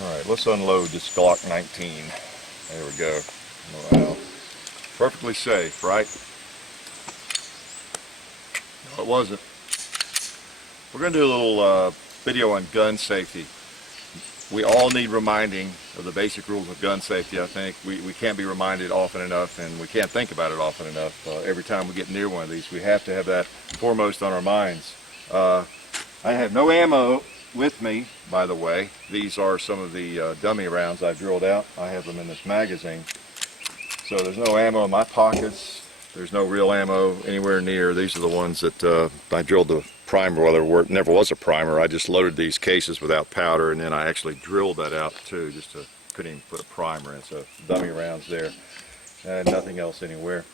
Alright, let's unload this Glock 19. There we go. Wow. Perfectly safe, right? No, it wasn't. We're going to do a little video on gun safety. We all need reminding of the basic rules of gun safety, I think. We can't be reminded often enough, and we can't think about it often enough. Every time we get near one of these, we have to have that foremost on our minds. I have no ammo with me, by the way. These are some of the dummy rounds I've drilled out. I have them in this magazine. So there's no ammo in my pockets. There's no real ammo anywhere near. These are the ones that I drilled the primer. Well, there never was a primer. I just loaded these cases without powder, and then I actually drilled that out too, couldn't even put a primer in. So dummy rounds there, and nothing else anywhere.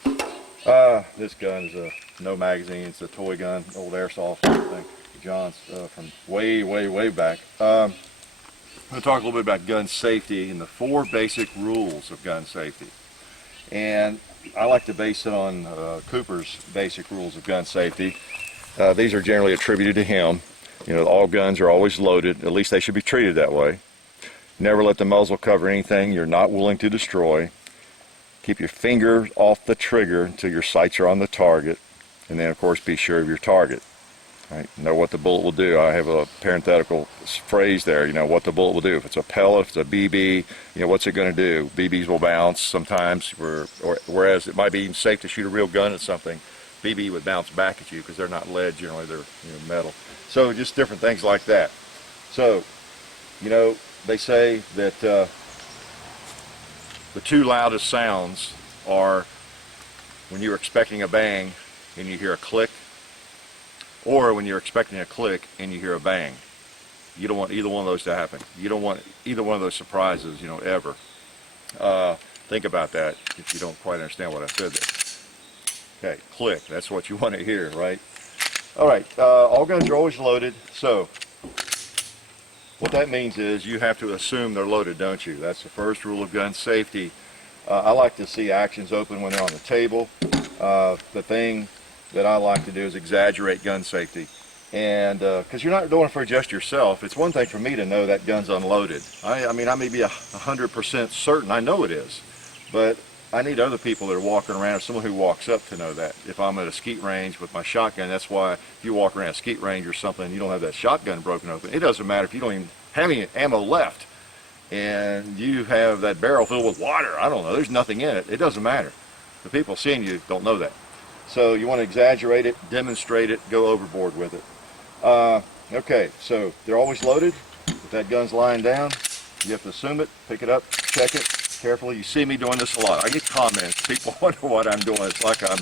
This gun is no magazine. It's a toy gun, old airsoft thing. John's from way back. I'm going to talk a little bit about gun safety and the 4 basic rules of gun safety. And I like to base it on Cooper's basic rules of gun safety. These are generally attributed to him. You know, all guns are always loaded. At least they should be treated that way. Never let the muzzle cover anything you're not willing to destroy. Keep your finger off the trigger until your sights are on the target. And then, of course, be sure of your target. Right? Know what the bullet will do. I have a parenthetical phrase there, you know, what the bullet will do. If it's a pellet, if it's a BB, you know, what's it going to do? BBs will bounce sometimes, whereas it might be even safe to shoot a real gun at something. BB would bounce back at you because they're not lead generally, they're metal. So just different things like that. So, you know, they say that the 2 loudest sounds are when you're expecting a bang and you hear a click, or when you're expecting a click and you hear a bang. You don't want either one of those to happen. You don't want either one of those surprises, you know, ever. Think about that if you don't quite understand what I said there. Okay, click, that's what you want to hear, right? Alright, all guns are always loaded, so what that means is you have to assume they're loaded, don't you? That's the first rule of gun safety. I like to see actions open when they're on the table. The thing that I like to do is exaggerate gun safety, and because you're not doing it for just yourself. It's one thing for me to know that gun's unloaded. I mean, I may be 100% certain I know it is, but I need other people that are walking around, or someone who walks up, to know that. If I'm at a skeet range with my shotgun, that's why if you walk around a skeet range or something and you don't have that shotgun broken open, it doesn't matter if you don't even have any ammo left and you have that barrel filled with water. I don't know, there's nothing in it. It doesn't matter. The people seeing you don't know that. So you want to exaggerate it, demonstrate it, go overboard with it. Okay, so they're always loaded. If that gun's lying down, you have to assume it, pick it up, check it carefully. You see me doing this a lot. I get comments. People wonder what I'm doing. It's like I'm,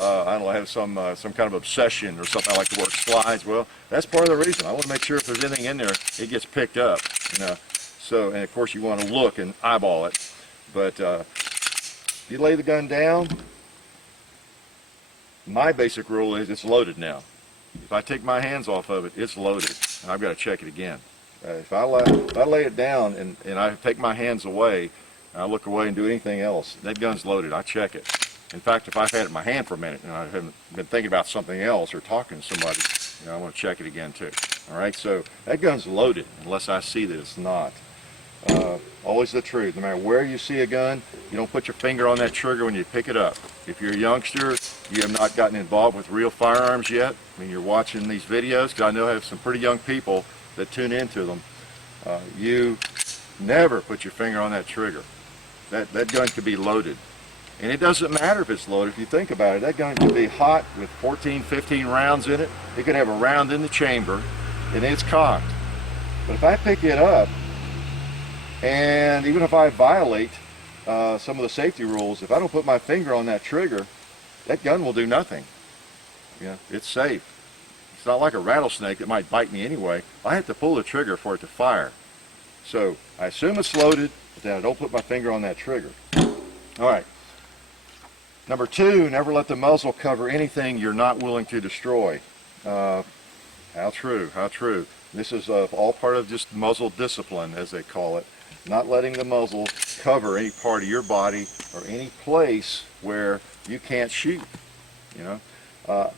I don't know, I have some kind of obsession or something. I like to work slides. Well, that's part of the reason. I want to make sure if there's anything in there, it gets picked up. You know. So, and of course, you want to look and eyeball it. But if you lay the gun down, my basic rule is it's loaded now. If I take my hands off of it, it's loaded, and I've got to check it again. If I lay it down and I take my hands away, and I look away and do anything else, that gun's loaded. I check it. In fact, if I've had it in my hand for a minute and I haven't been thinking about something else or talking to somebody, you know, I want to check it again too. All right, so that gun's loaded unless I see that it's not. Always the truth. No matter where you see a gun, you don't put your finger on that trigger when you pick it up. If you're a youngster, you have not gotten involved with real firearms yet, I mean, you're watching these videos, because I know I have some pretty young people that tune into them, you never put your finger on that trigger. That gun could be loaded. And it doesn't matter if it's loaded. If you think about it, that gun could be hot with 14, 15 rounds in it. It could have a round in the chamber, and it's cocked. But if I pick it up, and even if I violate some of the safety rules, if I don't put my finger on that trigger, that gun will do nothing. Yeah, it's safe. It's not like a rattlesnake that might bite me anyway. I have to pull the trigger for it to fire. So I assume it's loaded, but then I don't put my finger on that trigger. All right. Number 2, never let the muzzle cover anything you're not willing to destroy. How true, how true. This is all part of just muzzle discipline, as they call it. Not letting the muzzle cover any part of your body or any place where you can't shoot. You know,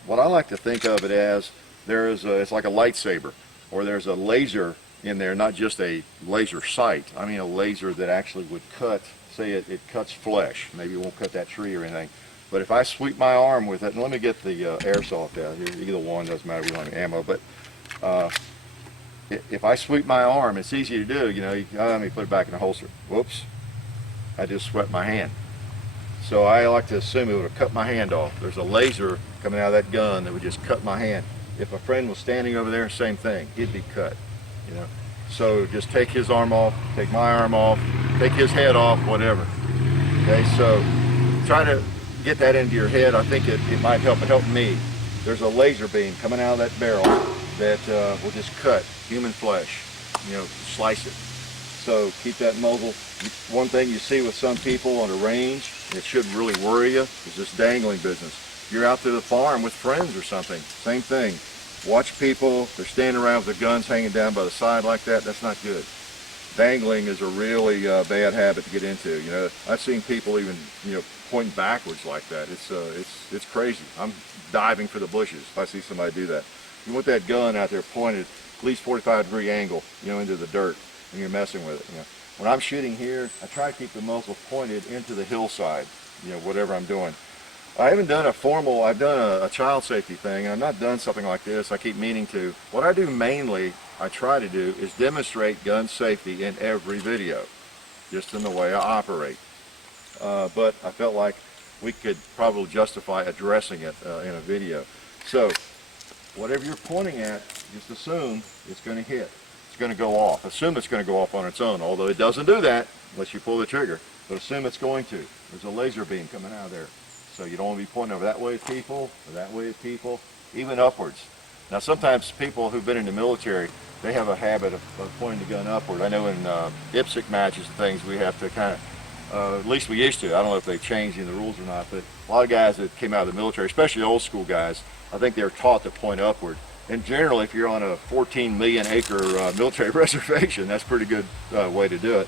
what I like to think of it as, it's like a lightsaber, or there's a laser in there, not just a laser sight. I mean a laser that actually would cut, say it cuts flesh. Maybe it won't cut that tree or anything. But if I sweep my arm with it, and let me get the airsoft out here, either one, doesn't matter, we don't have ammo, but if I sweep my arm, it's easy to do, you know, let me put it back in the holster. Whoops, I just swept my hand. So I like to assume it would have cut my hand off. There's a laser coming out of that gun that would just cut my hand. If a friend was standing over there, same thing, he'd be cut, you know. So just take his arm off, take my arm off, take his head off, whatever. Okay, so try to get that into your head. I think it might help. It helped me. There's a laser beam coming out of that barrel that will just cut human flesh, you know, slice it. So keep that muzzle. One thing you see with some people on a range, and it shouldn't really worry you, is this dangling business. You're out to the farm with friends or something, same thing. Watch people, they're standing around with their guns hanging down by the side like that. That's not good. Dangling is a really bad habit to get into. You know, I've seen people even, you know, pointing backwards like that. It's crazy. I'm diving for the bushes if I see somebody do that. You want that gun out there pointed at least 45-degree angle, you know, into the dirt, and you're messing with it. You know, when I'm shooting here, I try to keep the muzzle pointed into the hillside. You know, whatever I'm doing. I haven't done a formal, I've done a child safety thing. I've not done something like this. I keep meaning to. What I do mainly, I try to do, is demonstrate gun safety in every video, just in the way I operate. But I felt like we could probably justify addressing it in a video. So, whatever you're pointing at, just assume it's going to hit. It's going to go off. Assume it's going to go off on its own, although it doesn't do that unless you pull the trigger. But assume it's going to. There's a laser beam coming out of there. So you don't want to be pointing over that way at people, or that way at people, even upwards. Now sometimes people who've been in the military, they have a habit of pointing the gun upward. I know in IPSC matches and things we have to kind of, at least we used to, I don't know if they've changed in the rules or not, but a lot of guys that came out of the military, especially old school guys, I think they're taught to point upward. And generally if you're on a 14 million acre military reservation, that's a pretty good way to do it.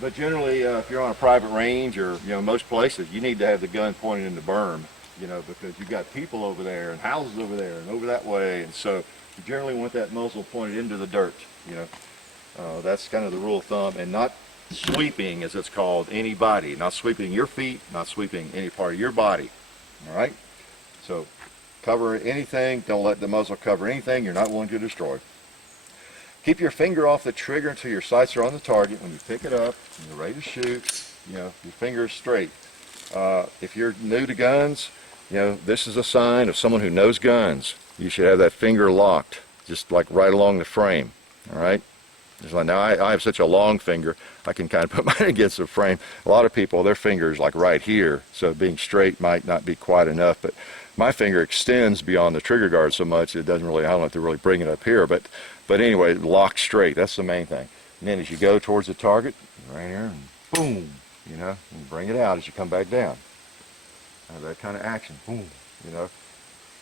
But generally, if you're on a private range or, you know, most places, you need to have the gun pointed in the berm, you know, because you've got people over there and houses over there and over that way. And so you generally want that muzzle pointed into the dirt, you know. That's kind of the rule of thumb. And not sweeping, as it's called, any body. Not sweeping your feet, not sweeping any part of your body. All right? So cover anything. Don't let the muzzle cover anything you're not willing to destroy. Keep your finger off the trigger until your sights are on the target. When you pick it up and you're ready to shoot, you know, your finger is straight. If you're new to guns, you know, this is a sign of someone who knows guns. You should have that finger locked, just like right along the frame. All right? Just like, now I have such a long finger, I can kind of put mine against the frame. A lot of people, their finger is like right here, so being straight might not be quite enough. But my finger extends beyond the trigger guard so much it doesn't really, I don't have to really bring it up here. But anyway, lock straight, that's the main thing. And then as you go towards the target, right here, and boom, you know, and bring it out as you come back down. That kind of action, boom, you know,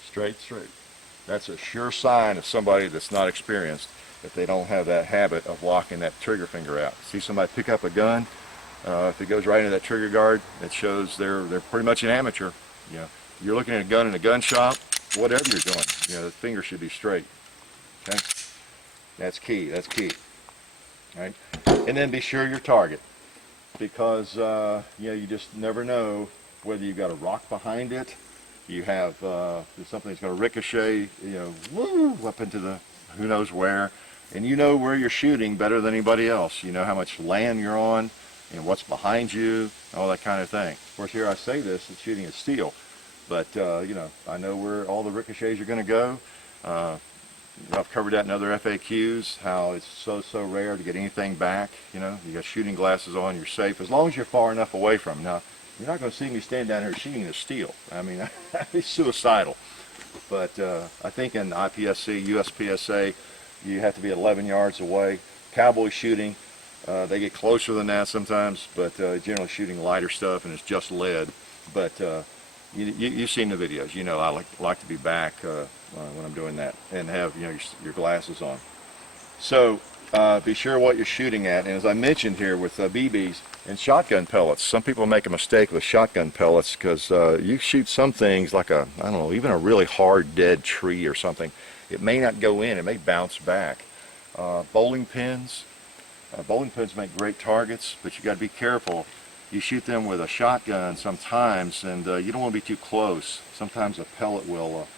straight. That's a sure sign of somebody that's not experienced, if they don't have that habit of locking that trigger finger out. See somebody pick up a gun, if it goes right into that trigger guard, it shows they're pretty much an amateur. You know, you're looking at a gun in a gun shop, whatever you're doing, you know, the finger should be straight. Okay? That's key. Right? And then be sure your target, because you know, you just never know whether you've got a rock behind it, you have there's something that's going to ricochet, you know, woo, up into the who knows where, and you know where you're shooting better than anybody else. You know how much land you're on, and what's behind you, all that kind of thing. Of course, here I say this, it's shooting at steel, but you know, I know where all the ricochets are going to go. I've covered that in other FAQs, how it's so rare to get anything back. You know, you got shooting glasses on, you're safe, as long as you're far enough away from them. Now, you're not going to see me stand down here shooting at steel. I mean, that'd be suicidal. But I think in IPSC, USPSA, you have to be 11 yards away. Cowboy shooting, they get closer than that sometimes, but generally shooting lighter stuff, and it's just lead. But you've seen the videos. You know, I like to be back when I'm doing that, and have, you know, your glasses on. So be sure what you're shooting at. And as I mentioned here with BBs and shotgun pellets, some people make a mistake with shotgun pellets, because you shoot some things like I don't know, even a really hard dead tree or something, it may not go in, it may bounce back. Bowling pins. Bowling pins make great targets, but you got to be careful. You shoot them with a shotgun sometimes, and you don't want to be too close. Sometimes a pellet will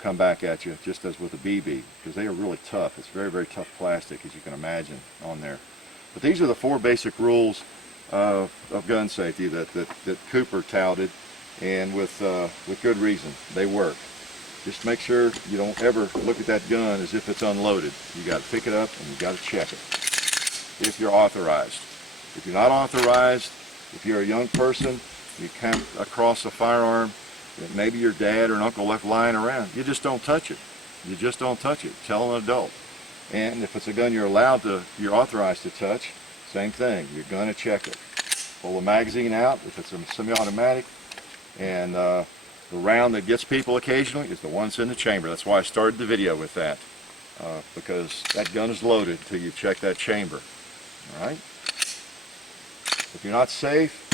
come back at you, just as with a BB, because they are really tough. It's very, very tough plastic, as you can imagine, on there. But these are the 4 basic rules of gun safety that Cooper touted, and with good reason. They work. Just make sure you don't ever look at that gun as if it's unloaded. You got to pick it up and you got to check it if you're authorized. If you're not authorized, if you're a young person, you come across a firearm that maybe your dad or an uncle left lying around, you just don't touch it. You just don't touch it. Tell an adult. And if it's a gun you're authorized to touch, same thing. You're going to check it. Pull the magazine out if it's a semi-automatic, and the round that gets people occasionally is the one that's in the chamber. That's why I started the video with that, because that gun is loaded until you check that chamber. All right? If you're not safe,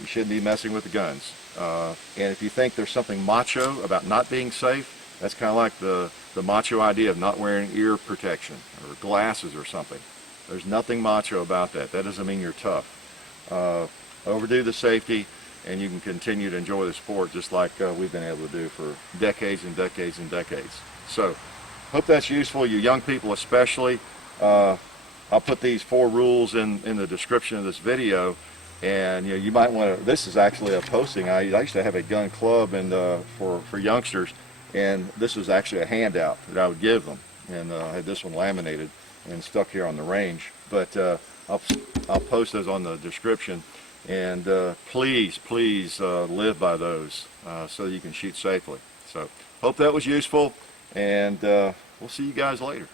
you shouldn't be messing with the guns. And if you think there's something macho about not being safe, that's kind of like the macho idea of not wearing ear protection or glasses or something. There's nothing macho about that. That doesn't mean you're tough. Overdo the safety, and you can continue to enjoy the sport just like we've been able to do for decades and decades and decades. So, hope that's useful, you young people especially. I'll put these 4 rules in the description of this video, and you might want to. This is actually a posting. I used to have a gun club and for youngsters, and this was actually a handout that I would give them, and I had this one laminated and stuck here on the range. But I'll post those on the description, and please live by those so that you can shoot safely. So hope that was useful, and we'll see you guys later.